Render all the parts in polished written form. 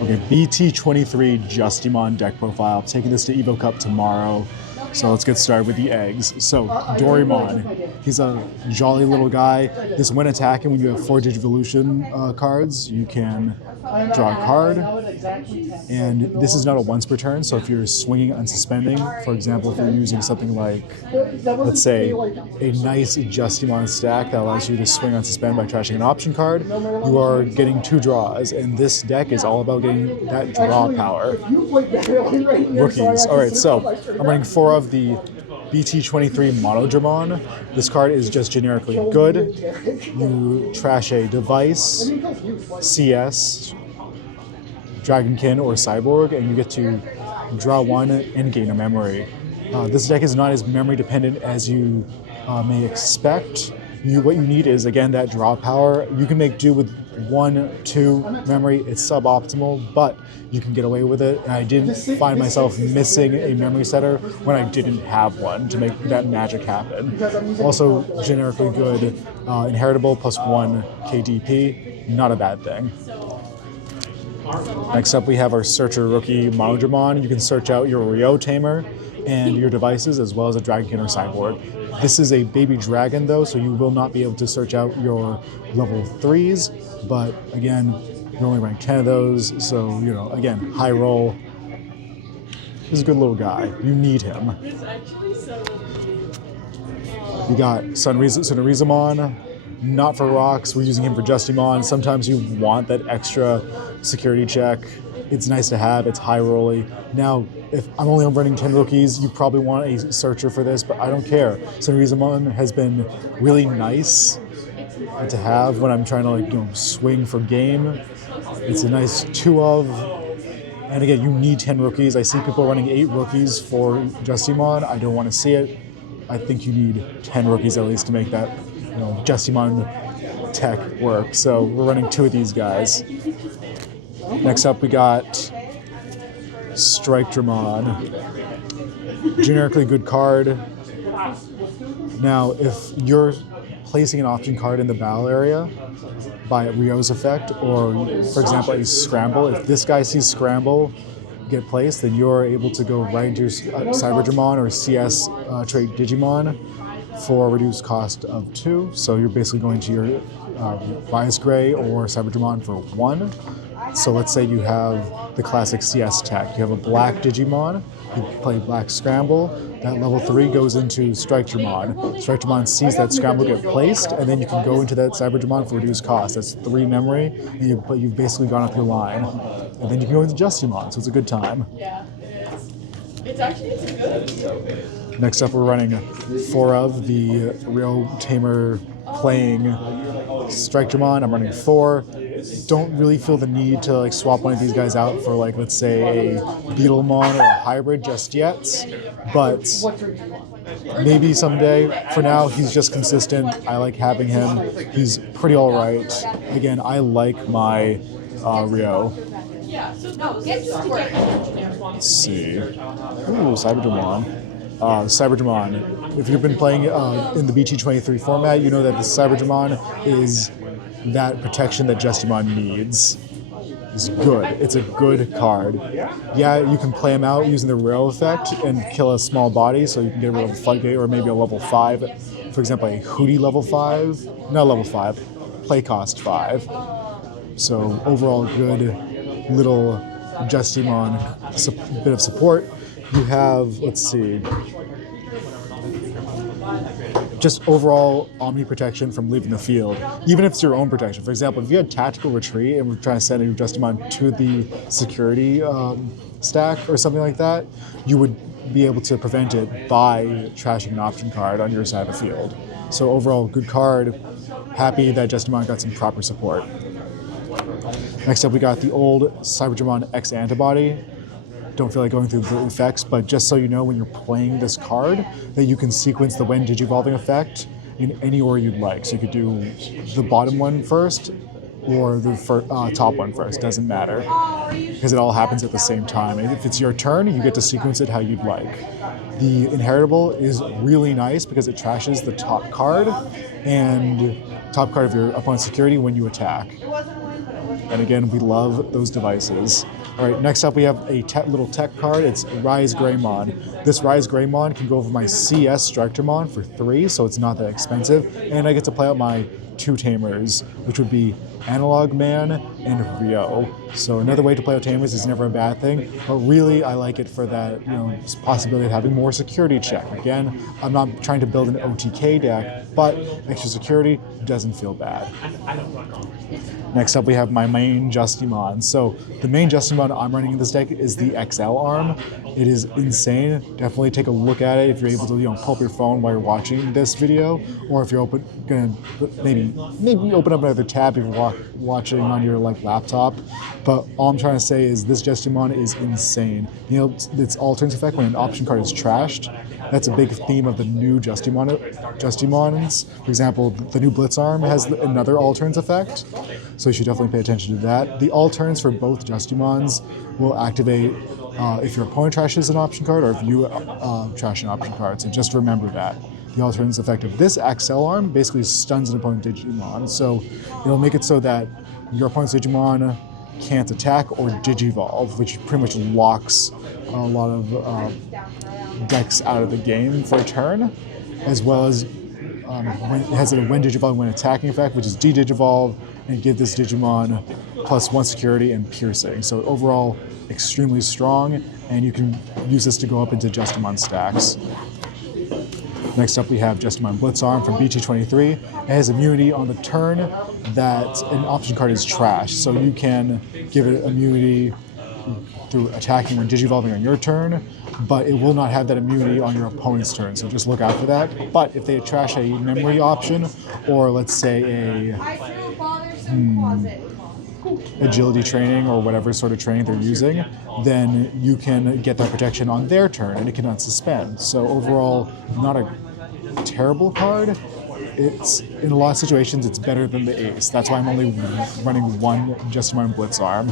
Okay, BT23 Justimon deck profile. Taking this to Evo Cup tomorrow. So let's get started with the eggs. So Doraemon, he's a jolly little guy. This when attacking, when you have 4 Digivolution cards, you can draw a card. And this is not a once per turn, so if you're swinging and suspending, for example, if you're using something like, let's say, a nice Justimon stack that allows you to swing on suspend by trashing an option card, you are getting 2 draws, and this deck is all about getting that draw power. Rookies. Alright, so I'm running 4 of the BT23 Monodramon. This card is just generically good. You trash a device, CS, Dragonkin, or Cyborg, and you get to draw 1 and gain a memory. This deck is not as memory dependent as you may expect. What you need is, again, that draw power. You can make do with 1, 2 memory. It's suboptimal, but you can get away with it. And I didn't find myself missing a memory setter when I didn't have one to make that magic happen. Also, generically good. Inheritable +1 KDP, not a bad thing. Next up, we have our Searcher Rookie Monodramon. You can search out your Rio Tamer and your devices, as well as a Dragonkin or Cyborg. This is a baby dragon, though, so you will not be able to search out your level 3s. But again, you're only rank 10 of those, so, you know, again, high roll. He's a good little guy. You need him. You got Sunrizamon. Not for rocks. We're using him for Justimon. Sometimes you want that extra security check. It's nice to have. It's high rolly. Now, if I'm only running 10 rookies, you probably want a searcher for this, but I don't care. Sunrizamon has been really nice to have when I'm trying to swing for game. It's a nice 2 of. And again, you need 10 rookies. I see people running 8 rookies for Justimon. I don't want to see it. I think you need 10 rookies at least to make that Justimon tech work. So we're running 2 of these guys. Next up, we got Strike-Dramon. Generically good card. Now, if you're placing an option card in the battle area by Rio's effect, or for example, a Scramble, if this guy sees Scramble get placed, then you're able to go right into Cyberdramon or CS trait Digimon for a reduced cost of 2. So you're basically going to your Bias Gray or Cyberdramon for 1. So let's say you have the classic CS tech. You have a black Digimon, you play black Scramble, that level 3 goes into Strike-Dramon. Strike-Dramon sees that Scramble get placed, and then you can go into that Cyberdramon for reduced cost. That's 3 memory, and you've basically gone up your line. And then you can go into Justimon, so it's a good time. Yeah, it is. It's good. Next up, we're running 4 of the Rio Tamer playing Strike-Dramon. I'm running 4. Don't really feel the need to swap one of these guys out for let's say a Beetlemon or a hybrid just yet, but maybe someday. For now, he's just consistent. I like having him. He's pretty all right. Again, I like my Rio. Let's see. Ooh, Cyberdramon. Cyberdramon. If you've been playing in the BT23 format, you know that the Cyberdramon is that protection that Justimon needs. Is good. It's a good card. Yeah, you can play him out using the rail effect and kill a small body, so you can get rid of a Floodgate or maybe a level 5. For example, a Hootie level 5. No, level 5. Play cost 5. So overall good little Justimon bit of support. You have, let's see, just overall Omni protection from leaving the field, even if it's your own protection. For example, if you had Tactical Retreat and we're trying to send a Justimon to the security stack or something like that, you would be able to prevent it by trashing an option card on your side of the field. So overall, good card. Happy that Justimon got some proper support. Next up, we got the old Cyberdramon X Antibody. Don't feel like going through the effects, but just so you know, when you're playing this card, that you can sequence the when Digivolving effect in any order you'd like. So you could do the bottom one first, or the top one first, doesn't matter, because it all happens at the same time. And if it's your turn, you get to sequence it how you'd like. The Inheritable is really nice because it trashes the top card and top card of your opponent's security when you attack. And again, we love those devices. All right, next up we have a little tech card. It's Rise Greymon. This Rise Greymon can go over my CS Structuremon for 3, so it's not that expensive. And I get to play out my 2 Tamers, which would be Analog Man and Rio. So another way to play out Tamers is never a bad thing, but really I like it for that, possibility of having more security check. Again, I'm not trying to build an OTK deck, but extra security doesn't feel bad. Next up we have my main Justimon. So the main Justimon I'm running in this deck is the XL arm. It is insane. Definitely take a look at it if you're able to pull up your phone while you're watching this video, or if you're gonna maybe open up another tab if you're watching on your laptop. But all I'm trying to say is this Justimon is insane. Its all turns effect when an option card is trashed. That's a big theme of the new Justimons. For example, the new Blitz arm has another all turns effect, so you should definitely pay attention to that. The all turns for both Justimons will activate if your opponent trashes an option card or if you trash an option card, so just remember that. The all turns effect of this XL arm basically stuns an opponent Digimon, so it'll make it so that your opponent's Digimon can't attack or Digivolve, which pretty much locks a lot of decks out of the game for a turn, as well as it has a when Digivolve when attacking effect, which is de-Digivolve and give this Digimon +1 security and piercing. So overall, extremely strong, and you can use this to go up into Justimon stacks. Next up we have Justimon Blitz Arm from BT23. It has immunity on the turn that an option card is trash, so you can give it immunity through attacking when digivolving on your turn, but it will not have that immunity on your opponent's turn, so just look out for that. But if they trash a memory option, or let's say agility training or whatever sort of training they're using, then you can get that protection on their turn and it cannot suspend. So overall, not a terrible card. It's in a lot of situations it's better than the ace. That's why I'm only running one Justimon Blitz Arm.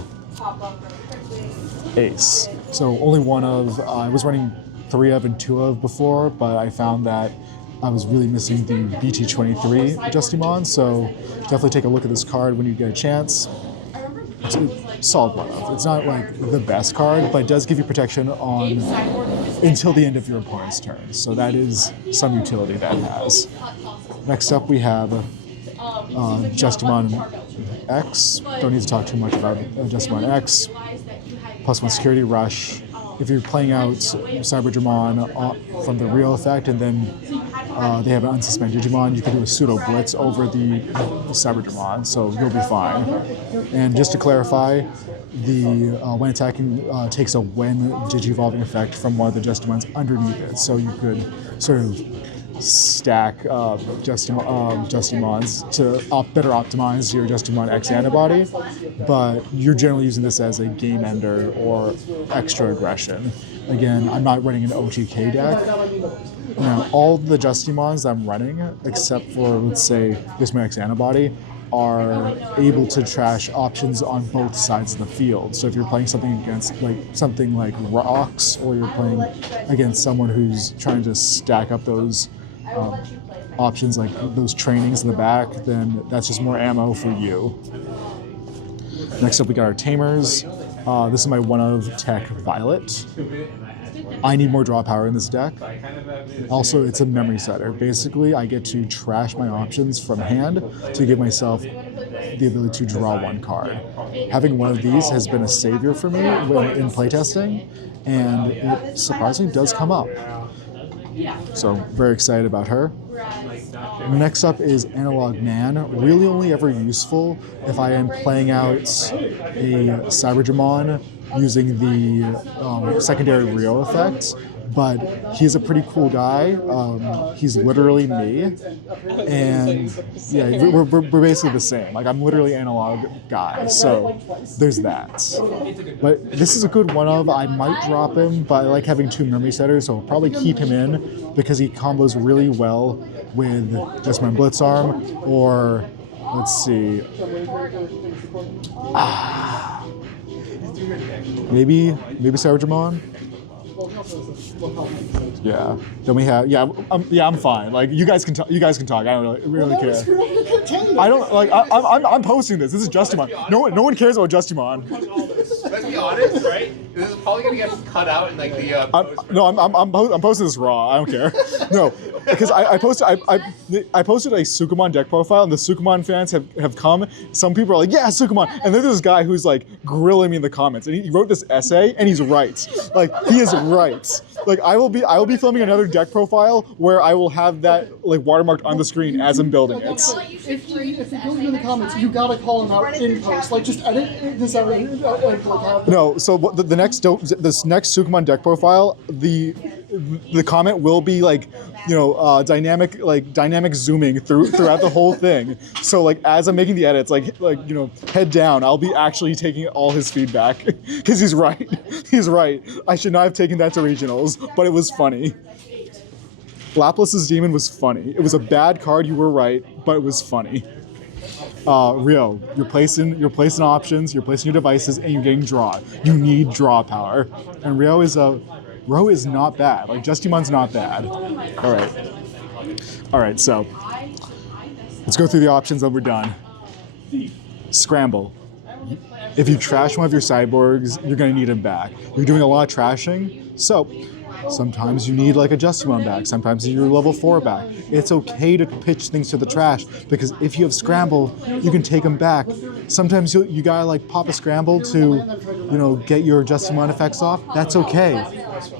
Ace. So only one of, I was running 3 of and 2 of before, but I found that I was really missing the BT23 Justimon, so definitely take a look at this card when you get a chance. It's a solid one of. It's not the best card, but it does give you protection on until the end of your opponent's turn, so that is some utility that has. Next up we have Justimon X. Don't need to talk too much about Justimon X. +1 security rush. If you're playing out Cyberdramon from the real effect and then they have an unsuspended Digimon, you can do a pseudo blitz over the Cyberdramon, so you'll be fine. And just to clarify, the when attacking takes a when Digivolving effect from one of the Justimons underneath it, so you could sort of stack Justimons to better optimize your Justimon X antibody, but you're generally using this as a game ender or extra aggression. Again, I'm not running an OTK deck. Now, all the Justimons I'm running, except for, let's say, Justimon X antibody, are able to trash options on both sides of the field. So if you're playing something against something like rocks, or you're playing against someone who's trying to stack up those options like those trainings in the back, then that's just more ammo for you. Next up we got our Tamers. This is my one of Tech Violet. I need more draw power in this deck. Also, it's a memory setter. Basically, I get to trash my options from hand to give myself the ability to draw 1 card. Having one of these has been a savior for me in playtesting, and it surprisingly does come up. So, very excited about her. Next up is Analog Man. Really only ever useful if I am playing out a Cyberdramon using the secondary Rio effect, but he's a pretty cool guy. He's literally me, and yeah, we're basically the same. I'm literally analog guy, so there's that. But this is a good one of. I might drop him, but I like having 2 memory setters, so I'll probably keep him in because he combos really well with just my Blitz Arm, or let's see. Maybe Cyberdramon. Yeah. Then we have I'm fine. Like you guys can talk. You guys can talk. I don't really care. I don't like. I'm posting this. This is Justimon. No one cares about Justimon. Let's be honest, right? This is probably gonna get cut out in like the. I'm posting this raw. I don't care. No, because I posted a Sukumon deck profile, and the Sukumon fans have come. Some people are like, yeah, Sukumon, and then there's this guy who's like grilling me in the comments, and he wrote this essay, and he's right. Like he is right. Like I will be filming another deck profile where I will have that like watermarked on the screen as I'm building it. If you go in the comments, you gotta call him out in post. Like just edit this out. No, so the next Sukumon deck profile, the comment will be like, dynamic zooming throughout the whole thing. So like as I'm making the edits, like head down, I'll be actually taking all his feedback because he's right. He's right. I should not have taken that to regionals, but it was funny. Laplace's Demon was funny. It was a bad card. You were right, but it was funny. Rio, you're placing options, you're placing your devices, and you're getting draw. You need draw power, and Rio is not bad. Like Justimon's not bad. All right. So let's go through the options, then we're done. Scramble. If you trash one of your cyborgs, you're gonna need him back. You're doing a lot of trashing, so sometimes you need like a Justimon back, sometimes you need your level 4 back. It's okay to pitch things to the trash because if you have Scramble, you can take them back. Sometimes you gotta like pop a Scramble to, get your Justimon effects off. That's okay.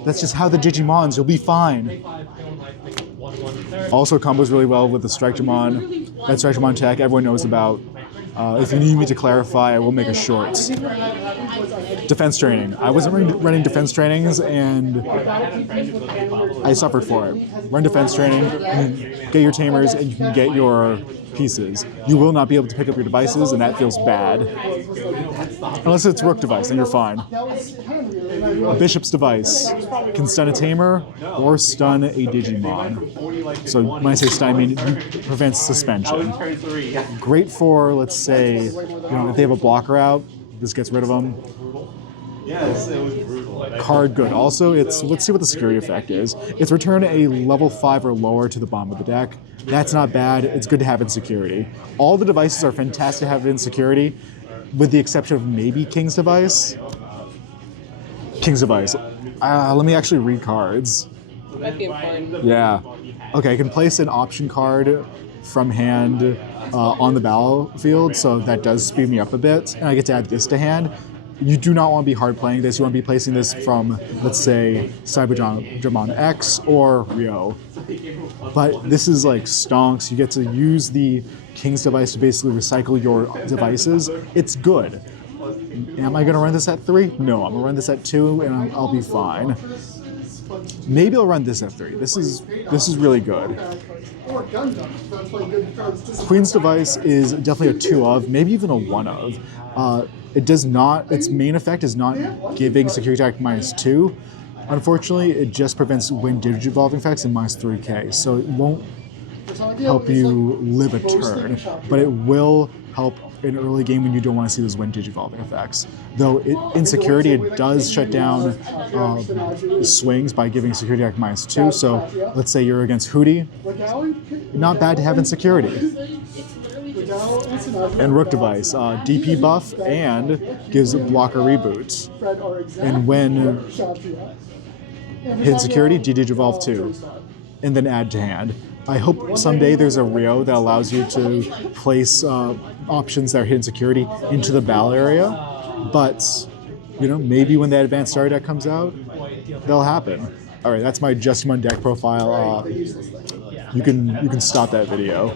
That's just how the Digimons, you'll be fine. Also combos really well with the Strikemon. That Strikemon tech everyone knows about. If you need me to clarify, I will make a short. Defense training. I wasn't running defense trainings and I suffered for it. Run defense training, get your tamers, and you can get your pieces. You will not be able to pick up your devices, and that feels bad. Unless it's Rook device, then you're fine. Bishop's device can stun a tamer or stun a Digimon. So when I say stun, I mean it prevents suspension. Great for, let's say, if they have a blocker out, this gets rid of them. Yes, it was brutal. Card good. Also, let's see what the security effect is. It's return a level 5 or lower to the bottom of the deck. That's not bad. It's good to have in security. All the devices are fantastic to have in security, with the exception of maybe King's device. King's device. Let me actually read cards. Yeah. Okay, I can place an option card from hand on the battlefield, so that does speed me up a bit, and I get to add this to hand. You do not want to be hard playing this. You want to be placing this from, let's say, Cyberjamon X or Rio. But this is like stonks. You get to use the King's device to basically recycle your devices. It's good. Am I going to run this at 3? No, I'm going to run this at 2 and I'll be fine. Maybe I'll run this at 3. This is really good. Queen's device is definitely a 2 of, maybe even a 1 of. It does not, its main effect is not giving security attack -2. Unfortunately, it just prevents when Digivolving effects in -3k, so it won't help you live a turn, but it will help in early game when you don't want to see those when Digivolving effects. Though in security, it does shut down swings by giving security attack -2, so let's say you're against Hootie, not bad to have in security. And Rook device, DP buff and gives blocker reboot. And when hidden security, Digivolve 2, and then add to hand. I hope someday there's a Rio that allows you to place options that are hidden security into the battle area, but maybe when the advanced starter deck comes out, that'll happen. All right, that's my Justimon deck profile. You can stop that video.